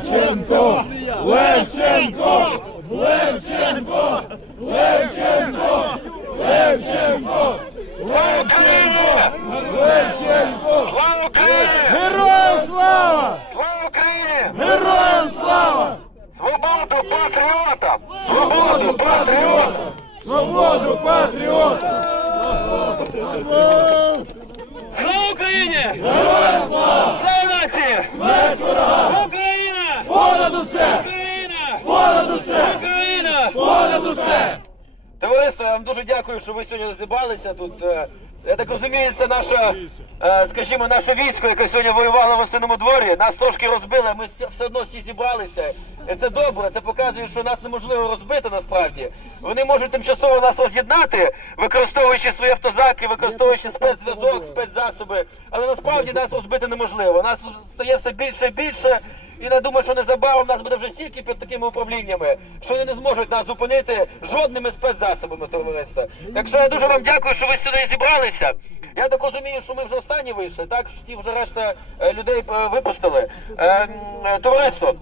Левченко! Левченко! Левченко! Левченко! Левченко! Левченко! Левченко! Слава Україні! Героям слава! Слава Україні! Героям слава! Свободу патріотам! Свободу патріотам! Свободу патріотам! Слава Україні! Героям слава! Слава нації! Смерть ворогам! Україна! Понад усе! Україна! Понад усе! Україна! Понад усе! Товариство, я вам дуже дякую, що ви сьогодні зібралися тут. Е, Я так розумію, це наша, е, скажімо, наше військо, яке сьогодні воювало в осиному дворі. Нас трошки розбили, ми все одно всі зібралися. І це добре, це показує, що нас неможливо розбити насправді. Вони можуть тимчасово нас роз'єднати, використовуючи свої автозаки, використовуючи спецзв'язок, спецзасоби. Але насправді нас розбити неможливо. Нас стає все більше і більше. І я думаю, що незабаром нас буде вже стільки під такими управліннями, що вони не зможуть нас зупинити жодними спецзасобами товариства. Так що я дуже вам дякую, що ви сюди зібралися. Я так розумію, що ми вже останні вийшли, так всі вже решта е, людей е, випустили. Е, Товариство.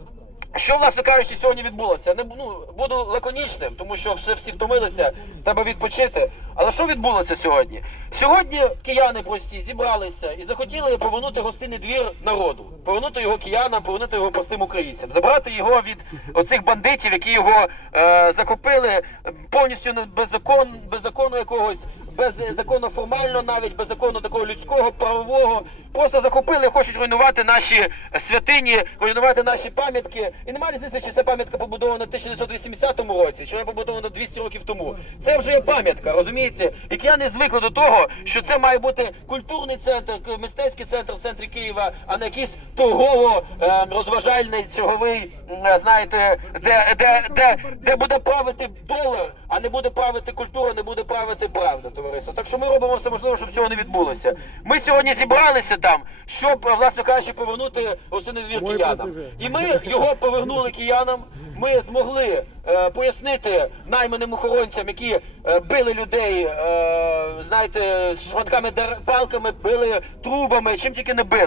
Що, власне кажучи, сьогодні відбулося? Не ну, буду лаконічним, тому що вже всі втомилися, треба відпочити. Але що відбулося сьогодні? Сьогодні кияни прості зібралися і захотіли повернути гостинний двір народу, повернути його киянам, повернути його простим українцям, забрати його від оцих бандитів, які його е, захопили повністю не- без закон, без закону якогось. Без закону формально, навіть без закону такого людського, правового, просто захопили, хочуть руйнувати наші святині, руйнувати наші пам'ятки. І немає різниці, чи ця пам'ятка побудована в 1980 році, чи вона побудована 200 років тому. Це вже є пам'ятка, розумієте? І я не звикли до того, що це має бути культурний центр, мистецький центр в центрі Києва, а не якийсь торгово-розважальний черговий, м, е, знаєте, де, де, де, де буде правити долар, а не буде правити культура, не буде правити правда, товариство. Так що ми робимо все можливе, щоб цього не відбулося. Ми сьогодні зібралися там, щоб, власне кажучи, повернути основний двір киянам. І ми його повернули киянам. Ми змогли е, пояснити найманим охоронцям, які е, били людей, е, знаєте, шматками дер- палками, били трубами, чим тільки не били.